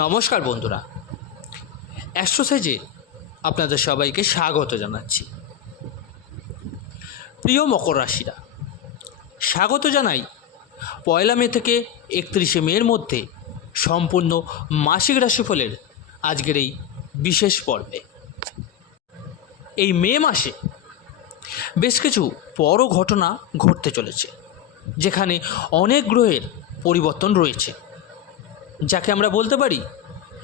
নমস্কার বন্ধুরা। অ্যাস্ট্রোসাইজে আপনাদের সবাইকে স্বাগত জানাচ্ছি। প্রিয় মকর রাশিরা, স্বাগত জানাই পয়লা মে থেকে একত্রিশে মের মধ্যে সম্পূর্ণ মাসিক রাশিফলের আজকের এই বিশেষ পর্বে। এই মে মাসে বেশ কিছু বড় ঘটনা ঘটতে চলেছে, যেখানে অনেক গ্রহের পরিবর্তন রয়েছে। যাকে আমরা বলতে পারি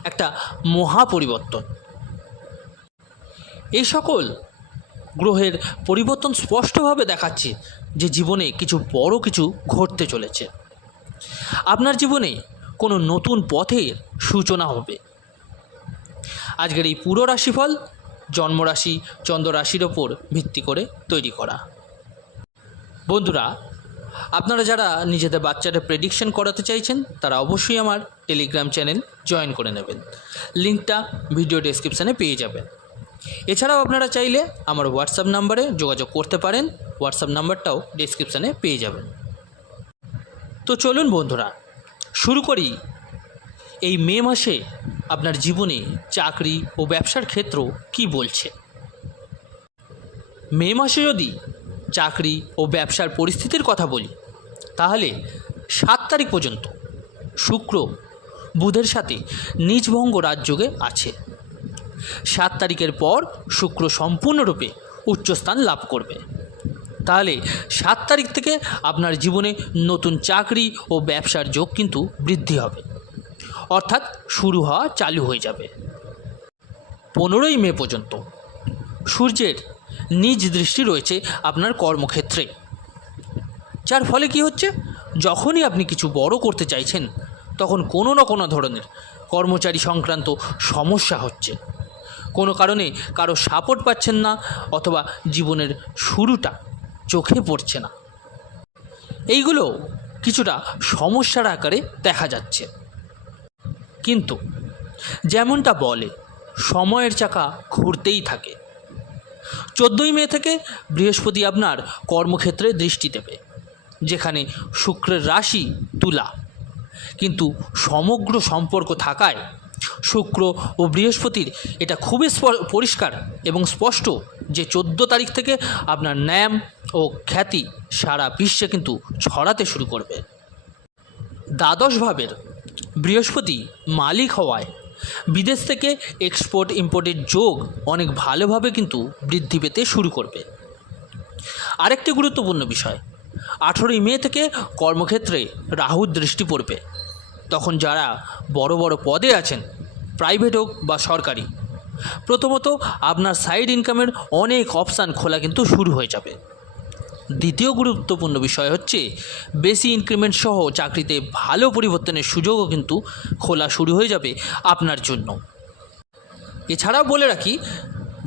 একটা মহা পরিবর্তন এই সকল গ্রহের পরিবর্তন স্পষ্টভাবে দেখাচ্ছে যে জীবনে কিছু বড় কিছু ঘটতে চলেছে। আপনার জীবনে কোনো নতুন পথের সূচনা হবে। আজকের এই পুরো রাশিফল জন্মরাশি চন্দ্র রাশির ওপর ভিত্তি করে তৈরি করা। বন্ধুরা আপনারা যারা নিজেদের বাচ্চাদের প্রেডিকশন করাতে চাইছেন, তারা অবশ্যই আমার টেলিগ্রাম চ্যানেল জয়েন করে নেবেন। লিঙ্কটা ভিডিও ডেসক্রিপশানে পেয়ে যাবেন। এছাড়াও আপনারা চাইলে আমার হোয়াটসঅ্যাপ নাম্বারে যোগাযোগ করতে পারেন হোয়াটসঅ্যাপ নাম্বারটাও ডেসক্রিপশানে পেয়ে যাবেন। তো চলুন বন্ধুরা, শুরু করি। এই মে মাসে আপনার জীবনে চাকরি ও ব্যবসার ক্ষেত্র কি বলছে? মে মাসে যদি চাকরি ও ব্যবসার পরিস্থিতির কথা বলি। তাহলে সাত তারিখ পর্যন্ত, শুক্র, বুধের সাথে নিজভঙ্গ রাজযোগে আছে। সাত তারিখের পর শুক্র সম্পূর্ণরূপে উচ্চস্থান লাভ করবে। তাহলে সাত তারিখ থেকে আপনার জীবনে নতুন চাকরি ও ব্যবসার যোগ কিন্তু বৃদ্ধি হবে। অর্থাৎ শুরু হওয়া চালু হয়ে যাবে। পনেরোই মে পর্যন্ত, সূর্যের নিজ দৃষ্টি রয়েছে আপনার কর্মক্ষেত্রে। যার ফলে কি হচ্ছে? যখনই আপনি কিছু বড় করতে চাইছেন, তখন কোনো না কোনো ধরনের কর্মচারী সংক্রান্ত সমস্যা হচ্ছে। কোনো কারণে কারও সাপোর্ট পাচ্ছেন না অথবা জীবনের শুরুটা চোখে পড়ছে না। এইগুলো কিছুটা সমস্যার আকারে দেখা যাচ্ছে। কিন্তু যেমনটা বলে, সময়ের চাকা ঘুরতেই থাকে। চোদ্দোই মে থেকে বৃহস্পতি আপনার কর্মক্ষেত্রে দৃষ্টি দেবে, যেখানে শুক্রের রাশি তুলা। কিন্তু সমগ্র সম্পর্ক থাকায় শুক্র ও বৃহস্পতির এটা খুবই পরিষ্কার এবং স্পষ্ট যে চোদ্দ তারিখ থেকে আপনার ন্যাম ও খ্যাতি সারা বিশ্বে কিন্তু ছড়াতে শুরু করবে। দ্বাদশ ভাবের বৃহস্পতি মালিক হওয়ায় বিদেশ থেকে এক্সপোর্ট ইম্পোর্টের যোগ অনেক ভালোভাবে কিন্তু বৃদ্ধি পেতে শুরু করবে। আরেকটি গুরুত্বপূর্ণ বিষয়, আঠেরোই মে থেকে কর্মক্ষেত্রে রাহুর দৃষ্টি পড়বে। তখন যারা বড় বড় পদে আছেন প্রাইভেট হোক বা সরকারি, প্রথমত আপনার সাইড ইনকামের অনেক অপশান খোলা কিন্তু শুরু হয়ে যাবে। দ্বিতীয় গুরুত্বপূর্ণ বিষয় হচ্ছে, বেশি ইনক্রিমেন্ট সহ চাকরিতে ভালো পরিবর্তনের সুযোগও কিন্তু খোলা শুরু হয়ে যাবে আপনার জন্য। এছাড়াও বলে রাখি,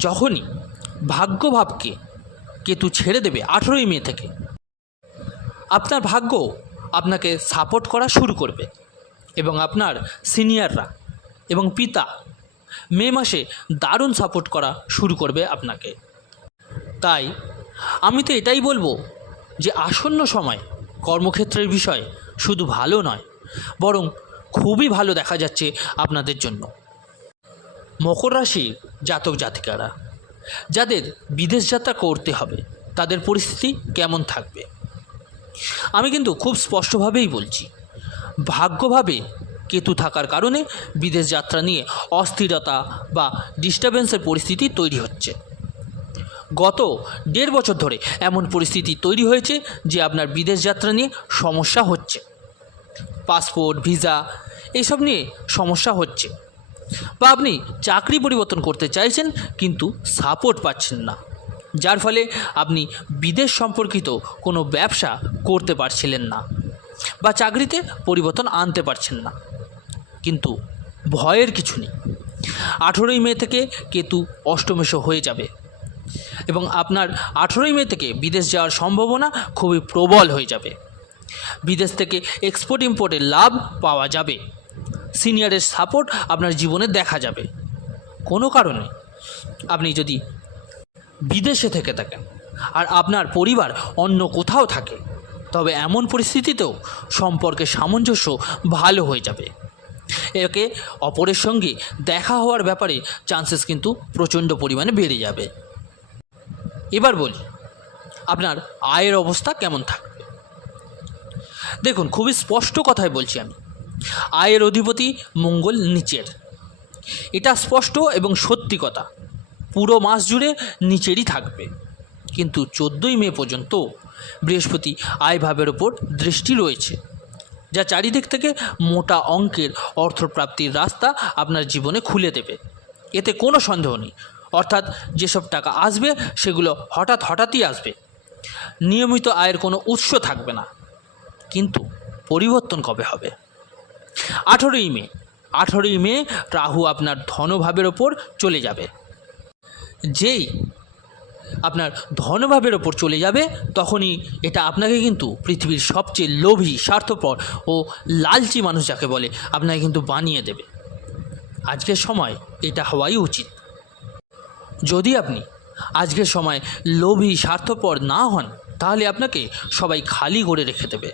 যখনই ভাগ্যভাবকে কেতু ছেড়ে দেবে আঠেরোই মে থেকে, আপনার ভাগ্য আপনাকে সাপোর্ট করা শুরু করবে এবং আপনার সিনিয়ররা এবং পিতা মে মাসে দারুণ সাপোর্ট করা শুরু করবে আপনাকে। তাই আমি তো এটাই বলব যে আসন্ন সময় কর্মক্ষেত্রের বিষয় শুধু ভালো নয়, বরং খুবই ভালো দেখা যাচ্ছে আপনাদের জন্য। মকর রাশির জাতক জাতিকারা, যাদের বিদেশ যাত্রা করতে হবে, তাদের পরিস্থিতি কেমন থাকবে? আমি কিন্তু খুব স্পষ্টভাবেই বলছি, ভাগ্যভাবে কেতু থাকার কারণে বিদেশ যাত্রা নিয়ে অস্থিরতা বা ডিস্টারবেন্সের পরিস্থিতি তৈরি হচ্ছে। গত দেড় বছর ধরে এমন পরিস্থিতি তৈরি হয়েছে যে আপনার বিদেশ যাত্রা নিয়ে সমস্যা হচ্ছে। পাসপোর্ট, ভিসা এইসব নিয়ে সমস্যা হচ্ছে। বা আপনি চাকরি পরিবর্তন করতে চাইছেন কিন্তু সাপোর্ট পাচ্ছেন না। যার ফলে আপনি বিদেশ সম্পর্কিত কোনো ব্যবসা করতে পারছিলেন না বা চাকরিতে পরিবর্তন আনতে পারছেন না। কিন্তু ভয়ের কিছু নেই। আঠেরোই মে থেকে কেতু অষ্টমেশ হয়ে যাবে। এবং আপনার আঠেরোই মে থেকে বিদেশ যাওয়ার সম্ভাবনা খুবই প্রবল হয়ে যাবে। বিদেশ থেকে এক্সপোর্ট ইম্পোর্টের লাভ পাওয়া যাবে। সিনিয়রের সাপোর্ট আপনার জীবনে দেখা যাবে। কোনো কারণে। আপনি যদি বিদেশে থেকে থাকেন আর আপনার পরিবার অন্য কোথাও থাকে, তবে এমন পরিস্থিতিতেও সম্পর্কে সামঞ্জস্য ভালো হয়ে যাবে। একে অপরের সঙ্গে দেখা হওয়ার ব্যাপারে চান্সেস কিন্তু প্রচণ্ড পরিমাণে বেড়ে যাবে। এবার বলি, আপনার আয়ের অবস্থা কেমন থাকবে দেখুন, খুবই স্পষ্ট কথাই বলছি আমি। আয়ের অধিপতি মঙ্গল নিচের। এটা স্পষ্ট এবং সত্যি কথা। পুরো মাস জুড়ে নিচেরই থাকবে। কিন্তু চোদ্দোই মে পর্যন্ত বৃহস্পতি আয়ভাবের ওপর দৃষ্টি রয়েছে, যা চারিদিক থেকে মোটা অঙ্কের অর্থপ্রাপ্তির রাস্তা আপনার জীবনে খুলে দেবে। এতে কোনো সন্দেহ নেই। অর্থাৎ যেসব টাকা আসবে, সেগুলো হঠাৎ হঠাৎই আসবে। নিয়মিত আয়ের কোনো উৎস থাকবে না। কিন্তু পরিবর্তন কবে হবে? আঠেরোই মে আঠেরোই মে রাহু আপনার ধনভাবের ওপর চলে যাবে। যেই আপনার ধনভাবের ওপর চলে যাবে, তখনই এটা আপনাকে কিন্তু পৃথিবীর সবচেয়ে লোভী, স্বার্থপর ও লালচি মানুষ যাকে বলে, আপনাকে কিন্তু বানিয়ে দেবে। আজকের সময় এটা হওয়াই উচিত। যদি আপনি আজকের সময় লোভী, স্বার্থপর না হন, তাহলে আপনাকে সবাই খালি করে রেখে দেবে।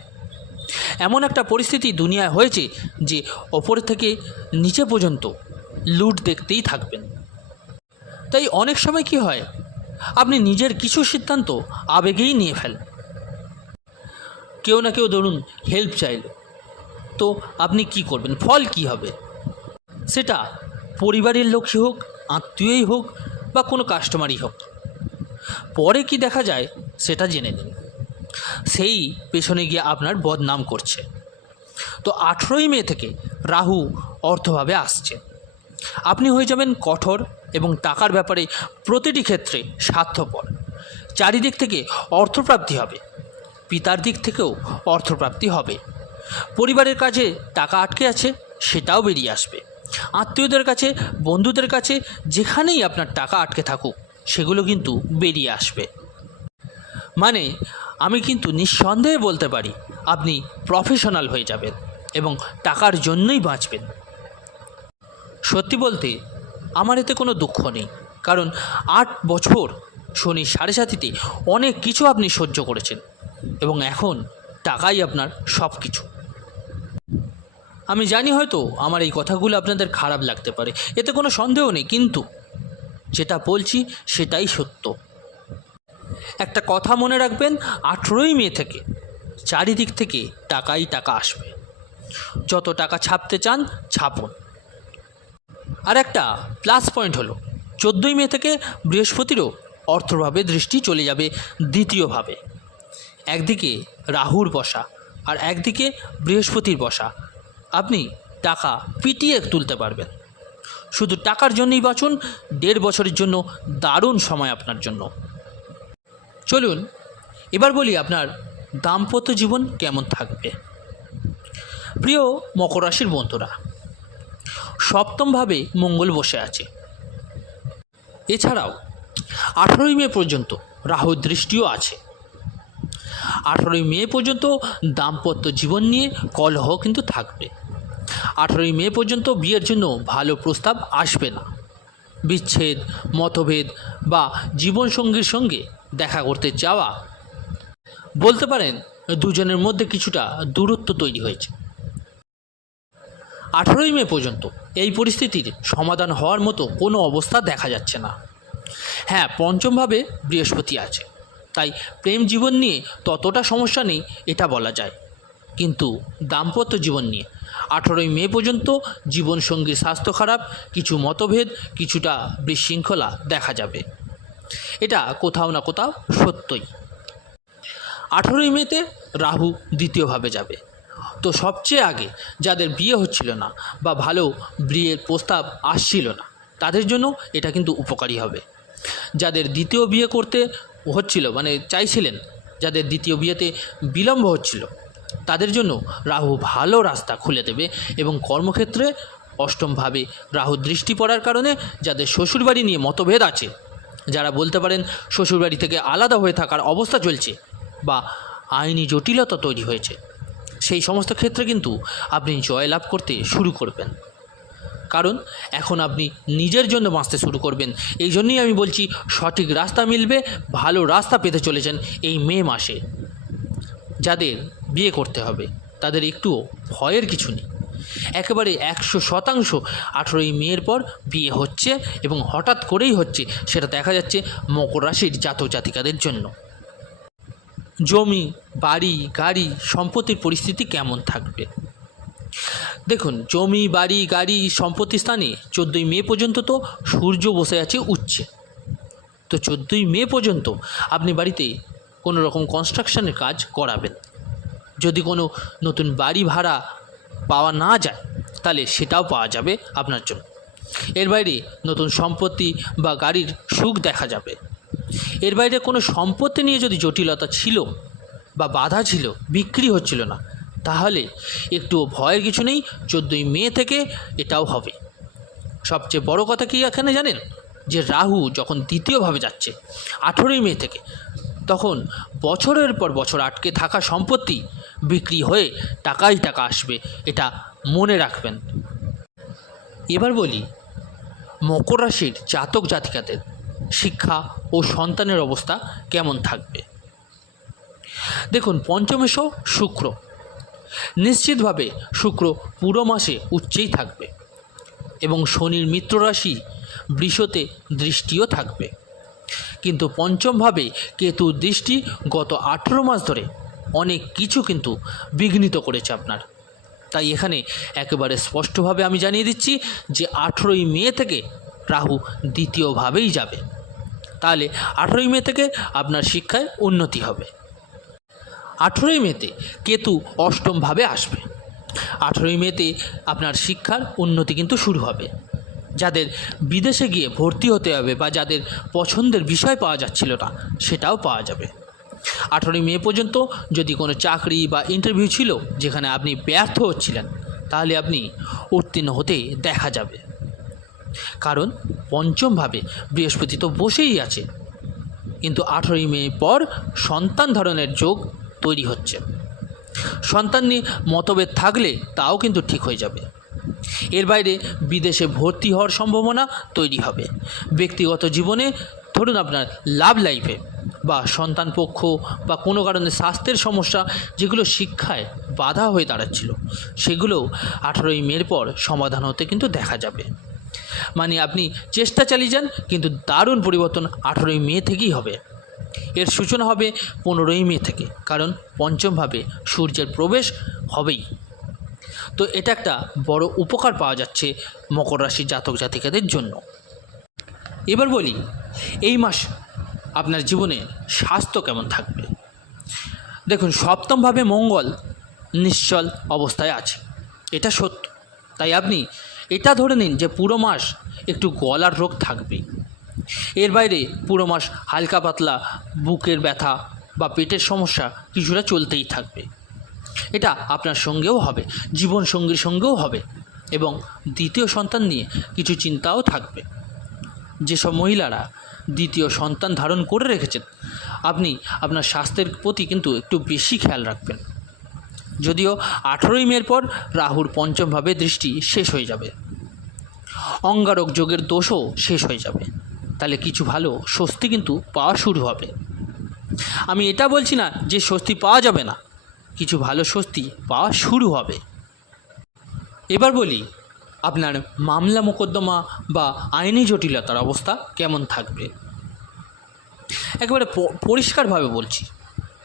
এমন একটা পরিস্থিতি দুনিয়ায় হয়েছে যে ওপর থেকে নিচে পর্যন্ত লুট দেখতেই থাকবেন। তাই অনেক সময় কি হয়, আপনি নিজের কিছু সিদ্ধান্ত আবেগেই নিয়ে ফেলেন। কেউ না কেউ ধরুন হেল্প চাইল। তো আপনি কি করবেন? ফল কি হবে? সেটা পরিবারের লোকই হোক, আত্মীয়ই হোক বা কোনো কাস্টমারই হোক। পরে কি দেখা যায়, সেটা জেনে নিন। সেই পেছনে গিয়ে আপনার বদনাম করছে। তো আঠেরোই মে থেকে রাহু অর্থভাবে আসছে। আপনি হয়ে যাবেন কঠোর এবং টাকার ব্যাপারে প্রতিটি ক্ষেত্রে স্বার্থপর। চারিদিক থেকে অর্থপ্রাপ্তি হবে, পিতার দিক থেকেও অর্থপ্রাপ্তি হবে। পরিবারের কাছে টাকা আটকে আছে, সেটাও বেরিয়ে আসবে। আত্মীয়দের কাছে, বন্ধুদের কাছে, যেখানেই আপনার টাকা আটকে থাকুক, সেগুলো কিন্তু বেরিয়ে আসবে। মানে আমি কিন্তু নিঃসন্দেহে বলতে পারি, আপনি প্রফেশনাল হয়ে যাবেন এবং টাকার জন্যই বাঁচবেন। সত্যি বলতে, আমার এতে কোনো দুঃখ নেই, কারণ আট বছর শনি সাড়ে সাতিতে অনেক কিছু আপনি সহ্য করেছেন এবং এখন টাকাই আপনার সব কিছু আমি জানি হয়তো আমার এই কথাগুলো আপনাদের খারাপ লাগতে পারে। এতে কোনো সন্দেহ নেই, কিন্তু যেটা বলছি সেটাই সত্য। একটা কথা মনে রাখবেন, আঠেরোই মে থেকে চারিদিক থেকে টাকাই টাকা আসবে। যত টাকা ছাপতে চান, ছাপুন। আর একটা প্লাস পয়েন্ট হলো, চোদ্দোই মে থেকে বৃহস্পতিরও অর্থভাবে দৃষ্টি চলে যাবে দ্বিতীয়ভাবে। একদিকে রাহুর বসা আর একদিকে বৃহস্পতির বসা। আপনি টাকা পিটিয়ে তুলতে পারবেন। শুধু টাকার জন্যই বাঁচুন, দেড় বছরের জন্য দারুণ সময় আপনার জন্য। চলুন, এবার বলি আপনার দাম্পত্য জীবন কেমন থাকবে। প্রিয় মকর রাশির বন্ধুরা সপ্তমভাবে মঙ্গল বসে আছে। এছাড়াও, আঠেরোই মে পর্যন্ত রাহুর দৃষ্টিও আছে। আঠেরোই মে পর্যন্ত দাম্পত্য জীবন নিয়ে কলহ কিন্তু থাকবে। আঠেরোই মে পর্যন্ত বিয়ের জন্য ভালো প্রস্তাব আসবে না। বিচ্ছেদ, মতভেদ বা জীবনসঙ্গীর সঙ্গে দেখা করতে চাওয়া। বলতে পারেন, দুজনের মধ্যে কিছুটা দূরত্ব তৈরি হয়েছে। আঠেরোই মে পর্যন্ত এই পরিস্থিতির সমাধান হওয়ার মতো কোনো অবস্থা দেখা যাচ্ছে না। হ্যাঁ পঞ্চমভাবে বৃহস্পতি আছে। তাই প্রেম জীবন নিয়ে ততটা সমস্যা নেই, এটা বলা যায়। কিন্তু দাম্পত্য জীবন নিয়ে। আঠেরোই মে পর্যন্ত জীবনসঙ্গীর স্বাস্থ্য খারাপ, কিছু মতভেদ, কিছুটা বিশৃঙ্খলা দেখা যাবে। এটা কোথাও না কোথাও সত্যই। আঠেরোই মেতে রাহু দ্বিতীয়ভাবে যাবে। তো সবচেয়ে আগে যাদের বিয়ে হচ্ছিল না বা ভালো বিয়ের প্রস্তাব আসছিল না, তাদের জন্য এটা কিন্তু উপকারী হবে। যাদের দ্বিতীয় বিয়ে করতে হচ্ছিল মানে চাইছিলেন, যাদের দ্বিতীয় বিয়েতে বিলম্ব হচ্ছিল তাদের জন্য রাহু ভালো রাস্তা খুলে দেবে এবং কর্মক্ষেত্রে অষ্টমভাবে রাহু দৃষ্টি পড়ার কারণে যাদের শ্বশুরবাড়ি নিয়ে মতভেদ আছে, যারা বলতে পারেন শ্বশুরবাড়ি থেকে আলাদা হয়ে থাকার অবস্থা চলছে বা আইনি জটিলতা তৈরি হয়েছে, সেই সমস্ত ক্ষেত্রে কিন্তু আপনি জয়লাভ করতে শুরু করবেন। কারণ এখন আপনি নিজের জন্য বাঁচতে শুরু করবেন। এই জন্যই আমি বলছি সঠিক রাস্তা মিলবে, ভালো রাস্তা পেতে চলেছেন এই মে মাসে। যাদের বিয়ে করতে হবে, তাদের একটুও ভয়ের কিছু নেই। একেবারে একশো শতাংশ আঠেরোই মেয়ের পর বিয়ে হচ্ছে এবং হঠাৎ করেই হচ্ছে, সেটা দেখা যাচ্ছে মকর রাশির জাতক জাতিকাদের জন্য। জমি, বাড়ি, গাড়ি, সম্পত্তির পরিস্থিতি কেমন থাকবে? দেখুন, জমি, বাড়ি, গাড়ি সম্পত্তি স্থানে চোদ্দোই মে পর্যন্ত তো সূর্য বসে আছে উচ্চে তো চোদ্দোই মে পর্যন্ত আপনি বাড়িতে কোনো রকম কনস্ট্রাকশনের কাজ করাবেন। যদি কোনো নতুন বাড়ি ভাড়া পাওয়া না যায়, তাহলে সেটাও পাওয়া যাবে আপনার জন্য। এর বাইরে নতুন সম্পত্তি বা গাড়ির সুখ দেখা যাবে। এর বাইরে কোনো সম্পত্তি নিয়ে যদি জটিলতা ছিল বা বাধা ছিল, বিক্রি হচ্ছিল না, তাহলে একটু ভয়ের কিছু নেই, চোদ্দোই মে থেকে এটাও হবে। সবচেয়ে বড় কথা কি এখানে জানেন? যে রাহু যখন দ্বিতীয়ভাবে যাচ্ছে, আঠেরোই মে থেকে তখন বছরের পর বছর আটকে থাকা সম্পত্তি বিক্রি হয়ে টাকাই টাকা আসবে, এটা মনে রাখবেন। এবার বলি, মকর রাশির জাতক জাতিকাদের শিক্ষা ও সন্তানের অবস্থা কেমন থাকবে? দেখুন পঞ্চমেশ শুক্র। নিশ্চিতভাবে শুক্র পুরো মাসে উচ্চেই থাকবে এবং শনির মিত্র রাশি বৃষতে দৃষ্টিও থাকবে। কিন্তু পঞ্চমভাবে কেতুর দৃষ্টি গত আঠেরো মাস ধরে অনেক কিছু কিন্তু বিঘ্নিত করেছে আপনার। তাই এখানে একেবারে স্পষ্টভাবে আমি জানিয়ে দিচ্ছি যে আঠেরোই মে থেকে রাহু দ্বিতীয়ভাবেই যাবে। তাহলে আঠেরোই মে থেকে আপনার শিক্ষায় উন্নতি হবে। আঠেরোই মেতে কেতু অষ্টমভাবে আসবে। আঠেরোই মেতে আপনার শিক্ষার উন্নতি কিন্তু শুরু হবে। যাদের বিদেশে গিয়ে ভর্তি হতে হবে বা যাদের পছন্দের বিষয় পাওয়া যাচ্ছিল না, সেটাও পাওয়া যাবে। আঠেরোই মে পর্যন্ত যদি কোনো চাকরি বা ইন্টারভিউ ছিল যেখানে আপনি ব্যর্থ হচ্ছিলেন, তাহলে আপনি উত্তীর্ণ হতে দেখা যাবে। কারণ পঞ্চমভাবে বৃহস্পতি তো বসেই আছে। কিন্তু আঠেরোই মে পর সন্তান ধরনের যোগ তৈরি হচ্ছে। সন্তান নিয়ে মতভেদ থাকলে তাও কিন্তু ঠিক হয়ে যাবে। এর বাইরে বিদেশে ভর্তি হওয়ার সম্ভাবনা তৈরি হবে। ব্যক্তিগত জীবনে ধরুন আপনার লাভ লাইফে বা সন্তান পক্ষ বা কোনো কারণে স্বাস্থ্যের সমস্যা যেগুলো শিক্ষায় বাধা হয়ে দাঁড়াচ্ছিল সেগুলোও আঠেরোই মের পর সমাধান হতে কিন্তু দেখা যাবে। মানে আপনি চেষ্টা চালিয়ে যান, কিন্তু দারুণ পরিবর্তন আঠেরোই মে থেকেই হবে। এর সূচনা হবে পনেরোই মে থেকে, কারণ পঞ্চমভাবে সূর্যের প্রবেশ হবেই। তো এটা একটা বড় উপকার পাওয়া যাচ্ছে মকর রাশির জাতক জাতিকাদের জন্য। এবার বলি, এই মাস আপনার জীবনে স্বাস্থ্য কেমন থাকবে? দেখুন, সপ্তমভাবে মঙ্গল নিশ্চল অবস্থায় আছে। এটা সত্য। তাই আপনি এটা ধরে নিন যে পুরো মাস একটু গলার রোগ থাকবে। এর বাইরে পুরো মাস হালকা পাতলা বুকের ব্যথা বা পেটের সমস্যা কিছুটা চলতেই থাকবে। এটা আপনার সঙ্গেও হবে, জীবন সঙ্গীর সঙ্গেও হবে এবং দ্বিতীয় সন্তান নিয়ে কিছু চিন্তাও থাকবে। যেসব মহিলারা দ্বিতীয় সন্তান ধারণ করে রেখেছেন, আপনি আপনার স্বাস্থ্যের প্রতি কিন্তু একটু বেশি খেয়াল রাখবেন। যদিও আঠেরোই মের পর রাহুর পঞ্চমভাবে দৃষ্টি শেষ হয়ে যাবে। অঙ্গারক যোগের দোষও শেষ হয়ে যাবে। তাহলে কিছু ভালো স্বস্তি কিন্তু পাওয়া শুরু হবে। আমি এটা বলছি না যে স্বস্তি পাওয়া যাবে না। কিছু ভালো স্বস্তি পাওয়া শুরু হবে। এবার বলি, আপনার মামলা মোকদ্দমা বা আইনি জটিলতার অবস্থা কেমন থাকবে? একেবারে পরিষ্কারভাবে বলছি,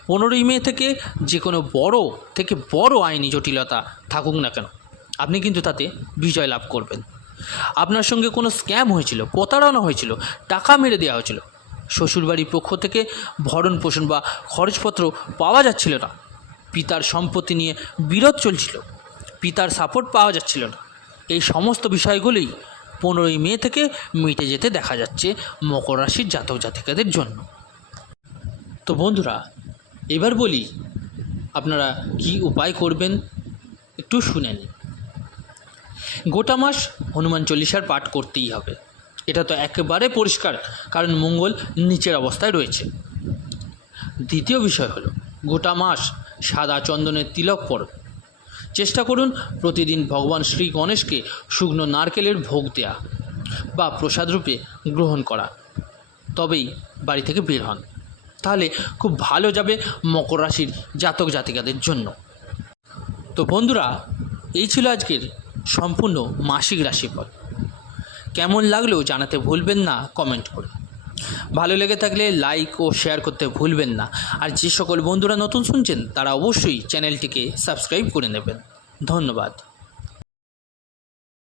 পনেরোই মে থেকে যে কোনো বড় থেকে বড় আইনি জটিলতা থাকুক না কেন, আপনি কিন্তু তাতে বিজয় লাভ করবেন। আপনার সঙ্গে কোনো স্ক্যাম হয়েছিল, প্রতারণা হয়েছিল, টাকা মেরে দেওয়া হয়েছিল, শ্বশুরবাড়ির পক্ষ থেকে ভরণ পোষণ বা খরচপত্র পাওয়া যাচ্ছিল না। পিতার সম্পত্তি নিয়ে বিরোধ চলছিল। পিতার সাপোর্ট পাওয়া যাচ্ছিল না। এই সমস্ত বিষয়গুলোই পনেরোই মে থেকে মিটে যেতে দেখা যাচ্ছে মকর রাশির জাতক জাতিকাদের জন্য। তো বন্ধুরা, এবার বলি, আপনারা কি উপায় করবেন একটু শুনে নিন। গোটা মাস হনুমান চল্লিশার পাঠ করতেই হবে। এটা তো একেবারে পরিষ্কার, কারণ মঙ্গল নিচের অবস্থায় রয়েছে। দ্বিতীয় বিষয় হলো, গোটা মাস সাদা চন্দনের তিলক পরব। চেষ্টা করুন প্রতিদিন ভগবান শ্রী গণেশকে শুকনো নারকেলের ভোগ দেয়া বা প্রসাদ রূপে গ্রহণ করা। তবেই বাড়ি থেকে বের হন। তাহলে খুব ভালো যাবে মকর রাশির জাতক জাতিকাদের জন্য। তো বন্ধুরা, এই ছিল আজকের সম্পূর্ণ মাসিক রাশিফল। কেমন লাগলেও জানাতে ভুলবেন না, কমেন্ট করে ভালো লেগে থাকলে লাইক ও শেয়ার করতে ভুলবেন না। আর যে সকল বন্ধুরা নতুন শুনছেন, তারা অবশ্যই চ্যানেলটিকে সাবস্ক্রাইব করে নেবেন। ধন্যবাদ।